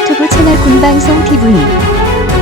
유튜브 채널 군방송 TV.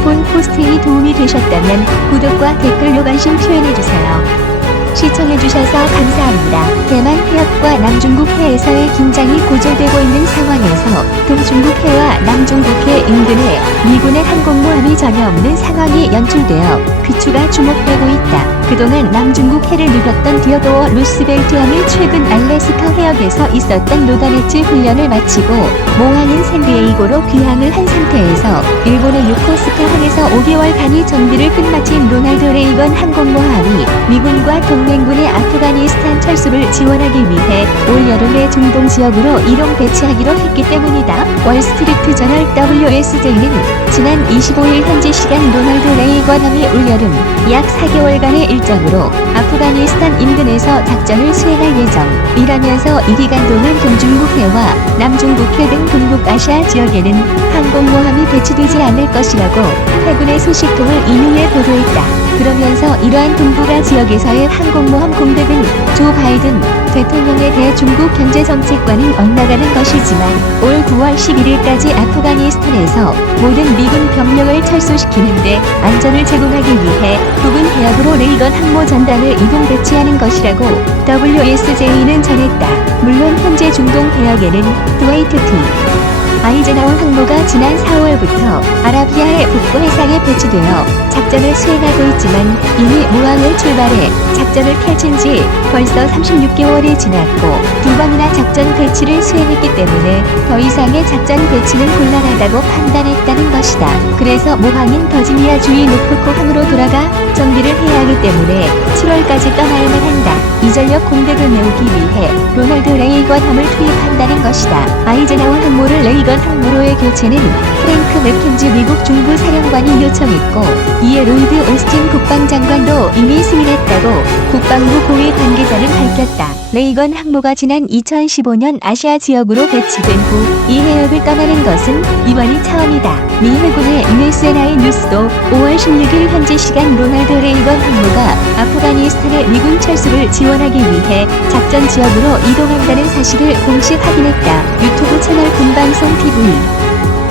본 포스팅이 도움이 되셨다면 구독과 댓글로 관심 표현해주세요. 시청해주셔서 감사합니다. 대만 해협과 남중국 해에서의 긴장이 고조되고 있는 상황에서 동중국 해와 남중국 해 인근에 미군의 항공모함이 전혀 없는 상황이 연출되어 귀추가 주목되고 있다. 그동안 남중국 해를 누볐던 디어도어 루스벨트함이 최근 알래스카 해역에서 있었던 노다네츠 훈련을 마치고 모항인 샌디에이고로 귀향을 한 상태에서 일본의 요코스카항에서 5개월간의 정비를 끝마친 로널드 레이건 항공모함이 미군과 동맹군의 아프가니스탄 철수를 지원하기 위해 올여름에 중동 지역으로 이동 배치하기로 했기 때문이다. 월스트리트 저널 WSJ는 지난 25일 현지 시간 로널드 레이건함이 올여름 약 4개월간의 일정으로 아프가니스탄 인근에서 작전을 수행할 예정이라면서 이 기간 동안 동중국해와 남중국해 등 동북아시아 지역에는 항공모함이 배치되지 않을 것이라고 해군의 소식통을 인용해 보도했다. 그러면서 이러한 동북아 지역에서의 항공모함 공백은 조 바이든 대통령의 대중국 경제정책과는 엇나가는 것이지만 올 9월 11일까지 아프가니스탄에서 모든 미군 병력을 철수시키는데 안전을 제공하기 위해 부근 해역으로 레이건 항모 전단을 이동 배치하는 것이라고 WSJ는 전했다. 물론 현재 중동 해역에는 드웨이트 T. 아이젠하워 항모가 지난 4월부터 아라비아의 북부 해상에 배치되어 작전을 수행하고 있지만 이미 모항을 출발해 작전을 펼친 지 벌써 36개월이 지났고 두 번이나 작전 배치를 수행했기 때문에 더 이상의 작전 배치는 곤란하다고 판단했다는 것이다. 그래서 모항인 버지니아 주의 노포크 항으로 돌아가 정비를 해야 하기 때문에 7월까지 떠나야만 한다. 이 전력 공백을 메우기 위해 로널드 레이건 함을 투입한다는 것이다. 아이젠하워 항모를 레이건 항모로의 교체는 프랭크 맥켄지 미국 중부 사령관이 요청했고 이에 로이드 오스틴 국방장관도 이미 승인했다고 국방부 고위 관계자는 밝혔다. 레이건 항모가 지난 2015년 아시아 지역으로 배치된 후 이 해역을 떠나는 것은 이번이 처음이다. 미 해군의 USNI 뉴스도 5월 16일 현지 시간 로널드 레이건 항모가 아프가니스탄의 미군 철수를 지원하기 위해 작전 지역으로 이동한다는 사실을 공식 확인했다. 유튜브 채널 군방송 TV.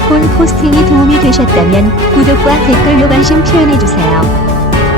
본 포스팅이 도움이 되셨다면 구독과 댓글로 관심 표현해주세요.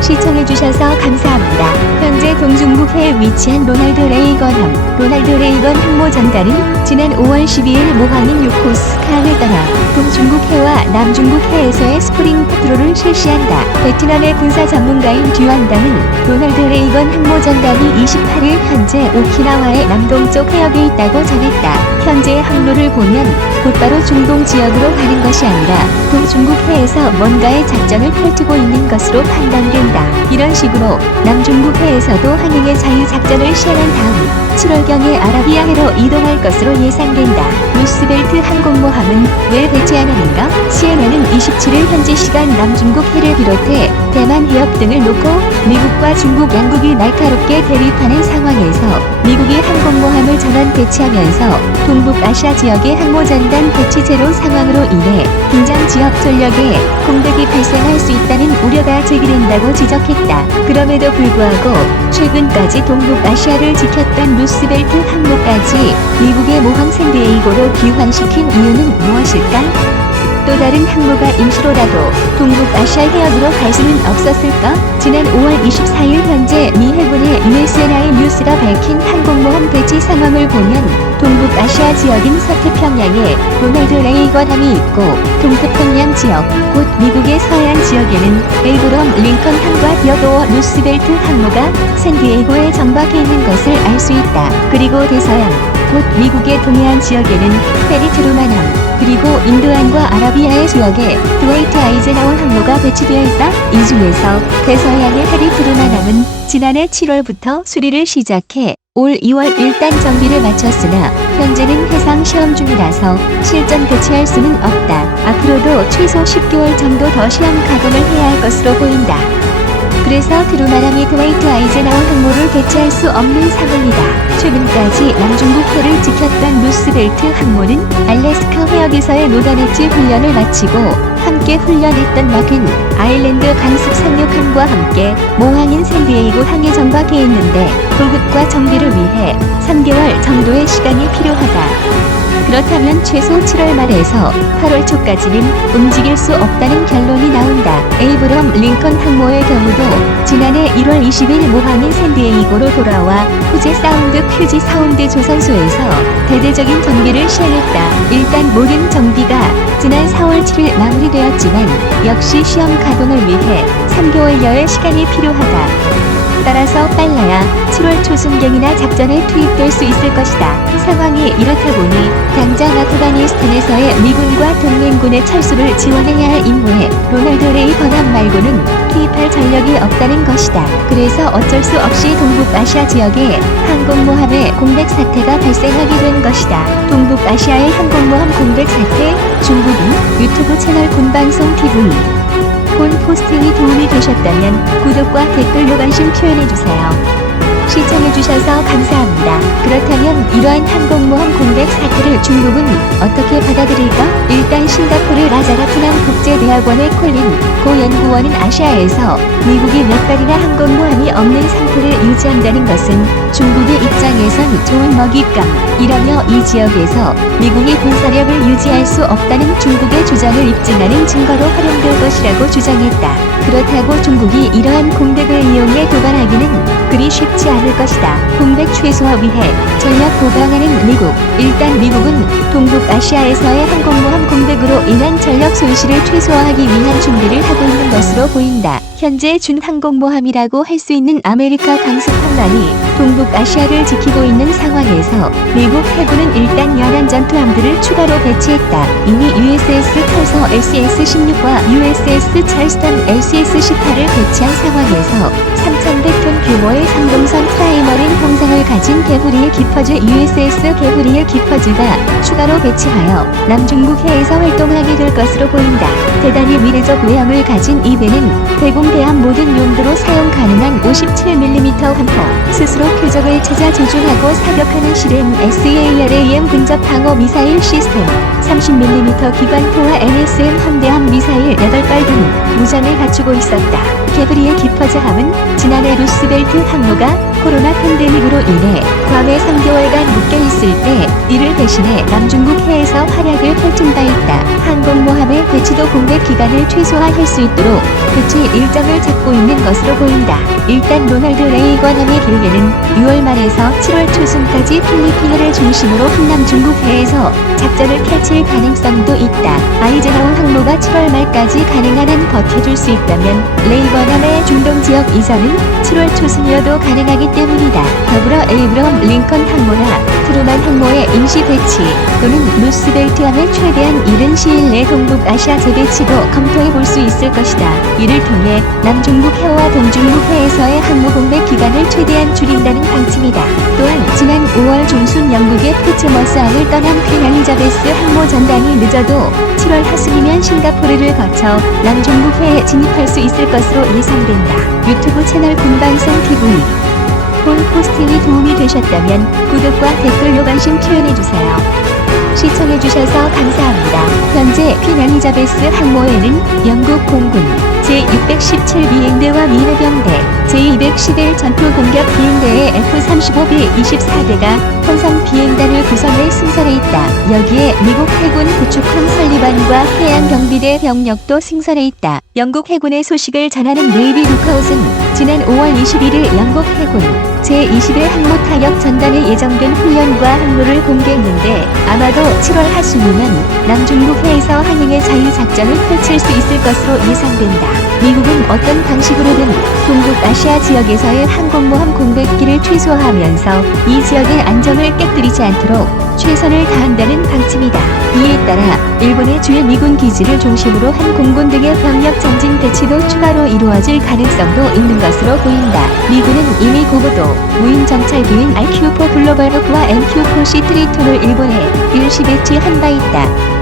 시청해주셔서 감사합니다. 현재 동중국해에 위치한 로널드 레이건함. 로널드 레이건 항모 전단은 지난 5월 12일 모항인 요코스카항을 떠나 동중국해와 남중국해에서의 스프링 파트롤을 실시한다. 베트남의 군사 전문가인 듀안담은 로널드 레이건 항모 전단이 28일 현재 오키나와의 남동쪽 해역에 있다고 전했다. 현재의 항로를 보면 곧바로 중동 지역으로 가는 것이 아니라 동중국해에서 뭔가의 작전을 펼치고 있는 것으로 판단된다. 이런 식으로 남중국해에서도 항행의 자유작전을 시행한 다음 7월경에 아라비아해로 이동할 것으로 예상된다. 루스벨트 항공모함은 왜 배치 안 하는가? CNN은 27일 현지 시간 남중국 해를 비롯해 대만 해협 등을 놓고 미국과 중국 양국이 날카롭게 대립하는 상황에서 미국이 항공모함을 전원 배치하면서 동북아시아 지역의 항모전단 배치 제로 상황으로 인해 긴장 지역 전력에 공백이 발생할 수 있다는 우려가 제기된다고 지적했다. 그럼에도 불구하고 최근까지 동북아시아를 지켰던 루스벨트 항모까지 미국의 모항 샌디에이고로 귀환시킨 이유는 무엇일까? 또 다른 항모가 임시로라도 동북아시아 해역으로 갈 수는 없었을까? 지난 5월 24일 현재 미 해군의 USNI 뉴스가 밝힌 항공모함 배치 상황을 보면 동북아시아 지역인 서태평양에 로널드 레이건함이 있고 동태평양 지역, 곧 미국의 서해안 지역에는 에이브럼 링컨 함과 디어도어 루스벨트 항모가 샌디에이고에 정박해 있는 것을 알 수 있다. 그리고 대서양, 곧 미국의 동해안 지역에는 페리 트루만함, 그리고 인도양과 아라비아의 지역에 드웨이트 아이젠하워 항모가 배치되어 있다. 이 중에서 대서양의 페리 트루만함은 지난해 7월부터 수리를 시작해 올 2월 일단 정비를 마쳤으나 현재는 해상 시험 중이라서 실전 배치할 수는 없다. 앞으로도 최소 10개월 정도 더 시험 가동을 해야 할 것으로 보인다. 그래서 트루만함이 드웨이트 아이젠하워 항모를 배치할 수 없는 상황이다. 최근까지 남중국해를 지켰던 루스벨트 항모는 알래스카 해역에서의 노다네츠 훈련을 마치고 함께 훈련했던 막은 아일랜드 강습 상륙함과 함께 모항인 샌디에이고 항에 정박해 있는데 보급과 정비를 위해 3개월 정도의 시간이 필요하다. 그렇다면 최소 7월 말에서 8월 초까지는 움직일 수 없다는 결론이 나온다. 에이브럼 링컨 항모의 경우도 지난해 1월 20일 모항인 샌디에이고로 돌아와 후제 사운드 퓨지 사운드 조선소에서 대대적인 정비를 시행했다. 일단 모든 정비가 지난 4월 7일 마무리되었지만 역시 시험 가동을 위해 3개월여의 시간이 필요하다. 따라서 빨라야 7월 초순경이나 작전에 투입될 수 있을 것이다. 상황이 이렇다 보니 당장 아프가니스탄에서의 미군과 동맹군의 철수를 지원해야 할 임무에 로널드 레이건함 말고는 투입할 전력이 없다는 것이다. 그래서 어쩔 수 없이 동북아시아 지역에 항공모함의 공백 사태가 발생하게 된 것이다. 동북아시아의 항공모함 공백 사태, 중국인 유튜브 채널 군방송 TV. 본 포스팅이 도움이 되셨다면 구독과 댓글로 관심 표현해주세요. 시청해주셔서 감사합니다. 그렇다면 이러한 항공모함 공백 사태를 중국은 어떻게 받아들일까? 일단 싱가포르 라자라트남 국제대학원의 콜린 고 연구원은 아시아에서 미국이 몇 발이나 항공모함이 없는 상태를 유지한다는 것은 중국의 입장에선 좋은 먹잇감이라며 이 지역에서 미국이 군사력을 유지할 수 없다는 중국의 주장을 입증하는 증거로 활용될 것이라고 주장했다. 그렇다고 중국이 이러한 공백을 이용해 도발하기는 그리 쉽지 않을 것이다. 공백 최소화 위해 전력 보강하는 미국. 일단 미국은 동북아시아에서의 항공모함 공백으로 인한 전력 손실을 최소화하기 위한 준비를 하고 있는 것으로 보인다. 현재 준항공모함이라고 할 수 있는 아메리카 강습 항만이 동북아시아를 지키고 있는 상황에서 미국 해군은 일단 11 전투함들을 추가로 배치했다. 이미 USS 털서 LCS-16과 USS 찰스턴 LCS-18을 배치한 상황에서 3,100톤 규모의 상동선 프라이머린 형상을 가진 게브리엘 기퍼즈 USS 게브리엘 기퍼즈가 추가로 배치하여 남중국 해에서 활동하게 될 것으로 보인다. 대단히 미래적 외형을 가진 이 배는 대공대함 모든 용도로 사용 가능한 57mm 환포, 스스로 표적을 찾아 조준하고 사격하는 실은 SARAM 근접 방어 미사일 시스템, 30mm 기관포와 NSM 함대함 미사일 8발 등 무장을 갖추고 있었다. 게브리엘 기퍼즈 함은 지난해 루스벨트 항로가 코로나 팬데믹으로 인해 괌에 3개월간 묶여있을 때 이를 대신해 남중국 해에서 활약을 펼친 바 있다. 항공모함의 배치도 공백 기간을 최소화할 수 있도록 배치 일정을 잡고 있는 것으로 보인다. 일단 로널드 레이건함의 길게는 6월 말에서 7월 초순까지 필리핀해를 중심으로 흥남중국 해에서 작전을 펼칠 가능성도 있다. 아이젠하워 항모가 7월 말까지 가능한 한 버텨줄 수 있다면 레이건함의 중동 지역 이전은 7월 초순이어도 가능하기 때문이다. 더불어 에이브럼 링컨 항모나 트루만 항모의 임시 배치 또는 루스벨트함의 최대한 이른 시일 내 동북아시아 재배치도 검토해 볼 수 있을 것이다. 이를 통해 남중국 해와 동중국 해에서의 항모 공백 기간을 최대한 줄인다는 방침이다. 또한 지난 5월 중순 영국의 포츠머스항을 떠난 퀸 엘리자베스 항모 전단이 늦어도 7월 하순이면 싱가포르를 거쳐 남중국 해에 진입할 수 있을 것으로 예상된다. 유튜브 채널 군방송 TV. 본 포스팅이 도움이 되셨다면 구독과 댓글로 관심 표현해주세요. 시청해주셔서 감사합니다. 현재 퀸 엘리자베스 항모에는 영국 공군 제617 비행대와 미해병대 제211 전투 공격 비행대의 F-35B 24대가 혼성 비행단을 구성해 승선해 있다. 여기에 미국 해군 구축함 설리반과 해양경비대 병력도 승선해 있다. 영국 해군의 소식을 전하는 네이비 루카웃은 지난 5월 21일 영국 해군 제21 항모 타격 전단에 예정된 훈련과 항로를 공개했는데 아마도 7월 하순이면 남중국 해에서 항행의 자유작전을 펼칠 수 있을 것으로 예상된다. 미국은 어떤 방식으로든 동북아시아 지역에서의 항공모함 공백기를 최소화하면서 이 지역의 안정을 깨뜨리지 않도록 최선을 다한다는 방침이다. 이에 따라 일본의 주요 미군 기지를 중심으로 한 공군 등의 병력 전진 배치도 추가로 이루어질 가능성도 있는 것으로 보인다. 미군은 이미 고고도 무인 정찰기인 RQ-4 글로벌 호크와 MQ-4C 트리톤을 일본에 일시 배치한 바 있다.